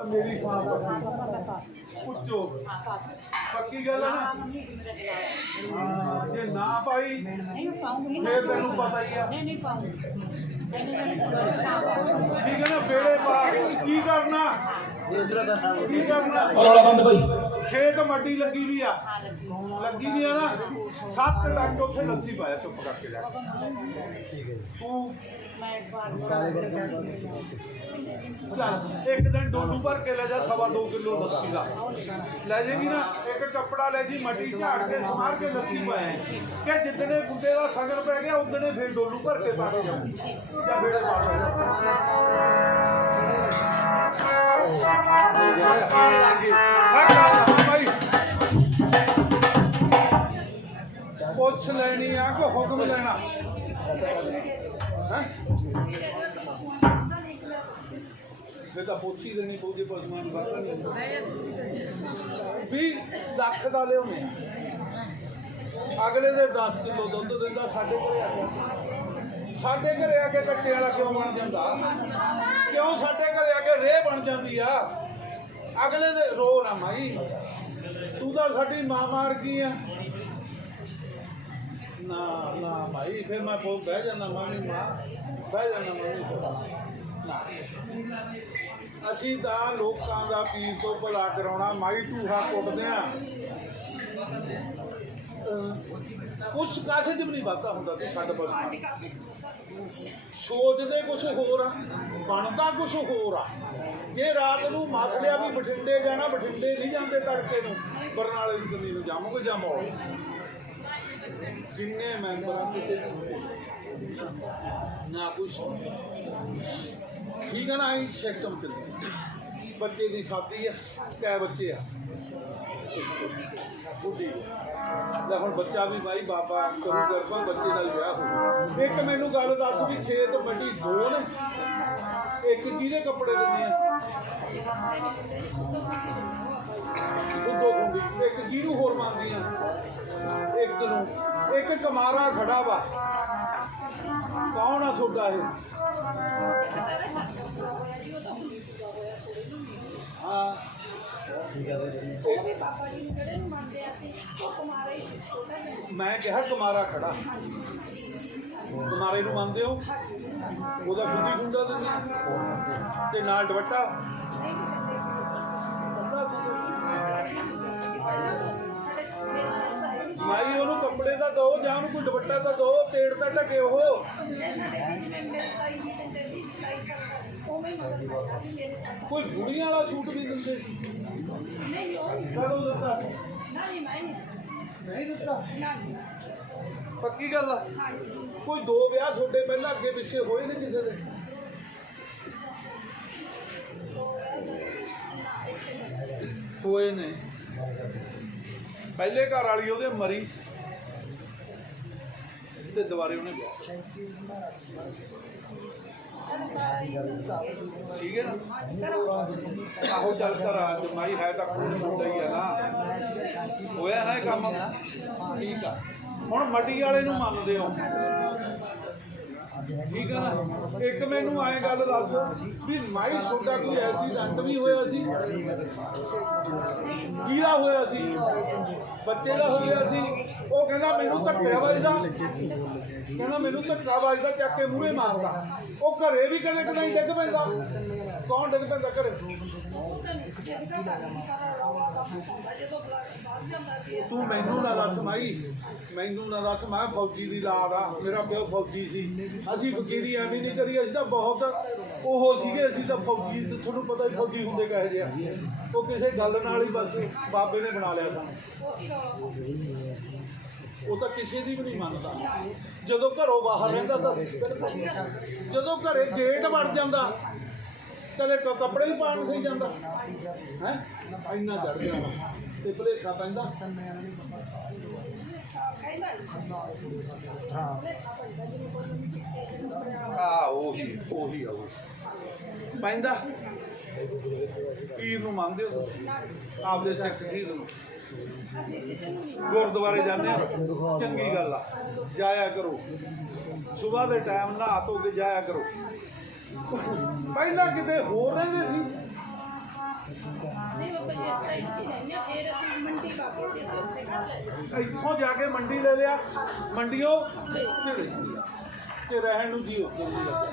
ਤਾਂ ਮੇਰੀ ਫਾਂ ਪੱਕੀ ਉੱਚੋ ਪੱਕੀ ਗੱਲ ਹੈ ਨਾ? ਹਾਂ ਜੇ ਨਾ ਪਾਈ ਨਹੀਂ ਪਾਉਂਗੀ ਫੇਰ ਤੈਨੂੰ ਪਤਾ ਹੀ ਆ। ਨਹੀਂ ਨਹੀਂ ਪਾਉਂਗੀ ਨਹੀਂ ਨਹੀਂ ਠੀਕ ਹੈ ਨਾ ਫੇਰੇ ਪਾ ਕੀ ਕਰਨਾ? ਕੀ ਕਰਨਾ? ਰੌਲਾ ਬੰਦ ਭਾਈ। ਖੇਤ ਮੱਟੀ ਲੱਗੀ ਵੀ ਆ। ਲੱਗੀ ਵੀ ਆ ਨਾ। ਸੱਤ ਟੱਕ ਉੱਥੇ ਲੱਸੀ ਪਾਇਆ ਚੁੱਪ ਕਰਕੇ ਜਾ ਤੂੰ ਚੱਲ ਇੱਕ ਦਿਨ ਡੋਲੂ ਭਰ ਕੇ ਲੈ ਜਾ ਸਵਾ ਦੋ ਕਿਲੋ ਲੱਸੀ ਦਾ ਲੈ ਜੇਗੀ ਨਾ ਇੱਕ ਕੱਪੜਾ ਲੈ ਜੀ ਮੱਟੀ ਝਾੜ ਕੇ ਸਮਾਰ ਕੇ ਲੱਸੀ ਪਾਏ ਕਿ ਜਿੱਦਣੇ ਗੁੱਡੇ ਦਾ ਸਗਨ ਪੈ ਗਿਆ ਉਦਣੇ ਫੇਰ ਡੋਲੂ ਭਰ ਕੇ ਪਾ ਕੇ ਜਾਊ ਜਾਂ ਫੇੜੇ ਪਾ ਕੇ ਪੁੱਛ ਲੈਣੀ ਆ ਕਿ ਹੁਕਮ ਲੈਣਾ ਹੈ ਫਿਰ ਦੇਣੀ ਪਊਗੀ ਪਸ਼ੂਆਂ ਨੂੰ ਨਹੀਂ ਵੀ ਲੱਖ ਦਾ ਲਿਆਉਣੇ ਅਗਲੇ ਦੇ 10 ਕਿਲੋ ਦੁੱਧ ਦਿੰਦਾ, ਸਾਡੇ ਘਰੇ ਆ ਕੇ। ਸਾਡੇ ਘਰੇ ਆ ਕੇ ਕੱਟੇ ਵਾਲਾ ਕਿਉਂ ਬਣ ਜਾਂਦਾ? ਕਿਉਂ ਸਾਡੇ ਘਰੇ ਆ ਕੇ ਰੇਹ ਬਣ ਜਾਂਦੀ ਆ? ਅਗਲੇ ਦੇ ਰੋ ਨਾ ਮਾਈ। ਤੂੰ ਤਾਂ ਸਾਡੀ ਮਾਂ ਮਾਰ ਕੀ ਆ। ਨਾ ਨਾ ਭਾਈ, ਫਿਰ ਮੈਂ ਬਹੁਤ ਬਹਿ ਜਾਣਾ ਮਾਮੀ ਮਾਂ ਬਹਿ ਜਾਣਾ ਮਾਮੀ ਨਾ ਅਸੀਂ ਤਾਂ ਲੋਕਾਂ ਦਾ ਪੀਰ ਤੋਂ ਭਲਾ ਕਰਾਉਣਾ, ਮਾਈ ਝੂਠਾ ਕੁੱਟਦੇ ਆ। ਕੁਛ ਕਾਸੇ ਚ ਵੀ ਨਹੀਂ ਵਾਧਾ ਹੁੰਦਾ ਤੂੰ ਸਾਡੇ ਬਸ। ਸੋਚਦੇ ਕੁਛ ਹੋਰ ਆ, ਬਣਦਾ ਕੁਛ ਹੋਰ ਆ। ਜੇ ਰਾਤ ਨੂੰ ਮੱਥ ਲਿਆ ਵੀ ਬਠਿੰਡੇ ਜਾਣਾ, ਬਠਿੰਡੇ ਨਹੀਂ ਜਾਂਦੇ ਤੜਕੇ ਨੂੰ, ਬਰਨਾਲੇ ਦੀ ਜ਼ਮੀਨ ਨੂੰ ਜਾਮੋਗੇ ਜਾਂ ਮੌਲ? ਜਿੰਨੇ ਮੈਂਬਰਾਂ ਕਿਸੇ ਨਾ ਕੁਛ। ਠੀਕ ਹੈ ਨਾ, ਆਈ ਸਿਸਟਮ ਚੱਲਦਾ ਬੱਚੇ ਦੀ ਸ਼ਾਦੀ ਆ, ਕੈ ਬੱਚੇ ਆ। ਬੁੱਢੀ ਲੈ ਹੁਣ ਬੱਚਾ ਵੀ ਬਾਈ, ਬਾਬਾ ਕਰੂ ਕਰਪਾ, ਬੱਚੇ ਦਾ ਵਿਆਹ ਹੋ ਇੱਕ ਮੈਨੂੰ ਗੱਲ ਦੱਸ ਵੀ ਖੇਤ ਵੱਡੀ ਦੋ ਨੇ। ਇੱਕ ਕਿਹਦੇ ਕੱਪੜੇ ਦਿੰਦੇ ਆ? ਦੁੱਧੋ ਗੁੰਡੀ ਇੱਕ ਕਿਹਨੂੰ ਹੋਰ ਮੰਗਦੀ ਆ। ਇੱਕ ਨੂੰ ਇੱਕ ਕਮਾਰਾ ਖੜਾ ਵਾ। ਕੌਣ ਆ ਤੁਹਾਡਾ ਇਹ? ਹਾਂ। ਮੈਂ ਕਿਹਾ ਕਮਾਰਾ ਖੜਾ। ਕਮਾਰੇ ਨੂੰ ਮੰਨਦੇ ਹੋ? ਉਹਦਾ ਗੁੰਡੀ ਗੁੰਡਾ ਦਿੰਦੇ ਤੇ ਨਾਲ ਦੁਪੱਟਾ? ਕੱਪੜੇ ਜਾਂ ਉਹਨੂੰ ਕੋਈ ਦੁਪੱਟਾ ਤਾਂ ਦੋ ਤੇੜ ਤਾਂ ਢਕੇ ਉਹ। ਕੋਈ ਬੁੜੀਆਂ ਵਾਲਾ ਸੂਟ ਵੀ ਦਿੰਦੇ ਸੀ? ਕਦੋਂ ਦਿੱਤਾ? ਸੀ ਨਹੀਂ ਦਿੱਤਾ। ਪੱਕੀ ਗੱਲ ਆ। ਕੋਈ ਦੋ ਵਿਆਹ ਛੋਟੇ ਪਹਿਲਾਂ ਅੱਗੇ ਪਿੱਛੇ ਹੋਏ ਨੇ ਕਿਸੇ ਦੇ? ਹੋਏ ਨੇ। ਪਹਿਲੇ ਘਰ ਵਾਲੀ ਉਹਦੇ ਮਰੀ। ਤੇ ਦੁਬਾਰੇ ਉਹਨੇ ਵਿਆਹ ਠੀਕ ਹੈ ਨਾ? ਆਹੋ ਚੱਲ ਕਰ ਆ ਜਮਾਈ ਹੈ ਤਾਂ ਕੋਈ ਮੁੰਡਾ ਹੀ ਆ ਨਾ। ਹੋਇਆ ਨਾ ਇਹ ਕੰਮ? ਠੀਕ ਆ। ਹੁਣ ਮੱਡੀ ਵਾਲੇ ਨੂੰ ਮੰਨਦੇ ਹੋ। ਠੀਕ ਆ। ਨਾ ਇੱਕ ਮੈਨੂੰ ਐਂ ਗੱਲ ਦੱਸ ਵੀ ਮਾਈ ਛੋਟਾ ਕੋਈ ਐਕਸੀਡੈਂਟ ਵੀ ਹੋਇਆ ਸੀ? ਕਿਹਦਾ ਹੋਇਆ ਸੀ? ਬੱਚੇ ਦਾ ਹੋਇਆ ਸੀ? ਉਹ ਕਹਿੰਦਾ ਮੈਨੂੰ ਧੱਕਿਆ ਵੱਜਦਾ। ਕਹਿੰਦਾ ਮੈਨੂੰ ਧੱਕਾ ਵੱਜਦਾ, ਚੱਕ ਕੇ ਮੂਹਰੇ ਮਾਰਦਾ। ਉਹ ਘਰੇ ਵੀ ਕਦੇ ਕਦੇ ਡਿੱਗ ਪੈਂਦਾ। ਕੌਣ ਡਿੱਗ ਪੈਂਦਾ ਘਰੇ? ਤੂੰ ਮੈਨੂੰ ਨਾ ਦੱਸ ਮਾਈ, ਮੈਨੂੰ ਨਾ ਦੱਸ ਮੈਂ, ਫੌਜੀ ਦੀ ਲਾਦ ਆ, ਮੇਰਾ ਪਿਓ ਫੌਜੀ ਸੀ। ਅਸੀਂ ਫਕੀਰੀ ਐਵੇਂ ਨਹੀਂ ਕਰੀ ਅਸੀਂ ਤਾਂ ਬਹੁਤ ਉਹ ਸੀਗੇ, ਅਸੀਂ ਤਾਂ ਫੌਜੀ, ਤੁਹਾਨੂੰ ਪਤਾ ਹੀ ਫੌਜੀ ਹੁੰਦੇ ਕਹੇ ਜਿਹਾ ਉਹ ਕਿਸੇ ਗੱਲ ਨਾਲ ਹੀ ਬਸ ਬਾਬੇ ਨੇ ਬਣਾ ਲਿਆ ਤਾਂ ਉਹ ਤਾਂ ਕਿਸੇ ਦੀ ਵੀ ਨਹੀਂ ਮੰਨਦਾ। ਜਦੋਂ ਘਰੋਂ ਬਾਹਰ ਰਹਿੰਦਾ ਤਾਂ ਜਦੋਂ ਘਰੇ ਗੇਟ ਵੜ ਜਾਂਦਾ ਕਦੇ ਕ- ਕੱਪੜੇ ਵੀ ਪਾਣ ਸਹੀ ਜਾਂਦਾ। ਹੈ? ਇੰਨਾ ਚੜ ਗਿਆ ਤੇ ਭਲੇਖਾ ਪੈਂਦਾ। ਆ ਉਹੀ ਉਹੀ ਆ ਉਹ। ਪੈਂਦਾ। ਪੀਰ ਨੂੰ ਮੰਨਦੇ ਹੋ ਤੁਸੀਂ? ਆਪਦੇ ਸਿੱਖ ਜੀ ਨੂੰ। ਗੁਰਦੁਆਰੇ ਜਾਂਦੇ ਆ ਚੰਗੀ ਗੱਲ ਆ। ਜਾਇਆ ਕਰੋ। ਸਵੇਰ ਦੇ ਟਾਈਮ ਨਹਾ ਧੋ ਕੇ ਜਾਇਆ ਕਰੋ। ਪਹਿਲਾਂ ਕਿਤੇ ਹੋਰ ਰਹਿੰਦੇ ਸੀ। ਆਪਾਂ ਇਸ ਟਾਈਮ 'ਚ ਹੀ ਰਹਿੰਦੇ ਹਾਂ, ਫਿਰ ਅਸੀਂ ਮੰਡੀ ਪਾ ਕੇ ਅਸੀਂ ਅਸੀਂ ਉੱਥੇ ਘਰ ਲੈ ਜਾਂਦੇ ਇੱਥੋਂ ਜਾ ਕੇ ਮੰਡੀ ਲੈ ਲਿਆ। ਮੰਡੀਓ ਤੇ ਰਹੀ ਤੇ ਰਹਿਣ ਨੂੰ ਜੀ ਉੱਥੇ ਨਹੀਂ ਲੱਗਾ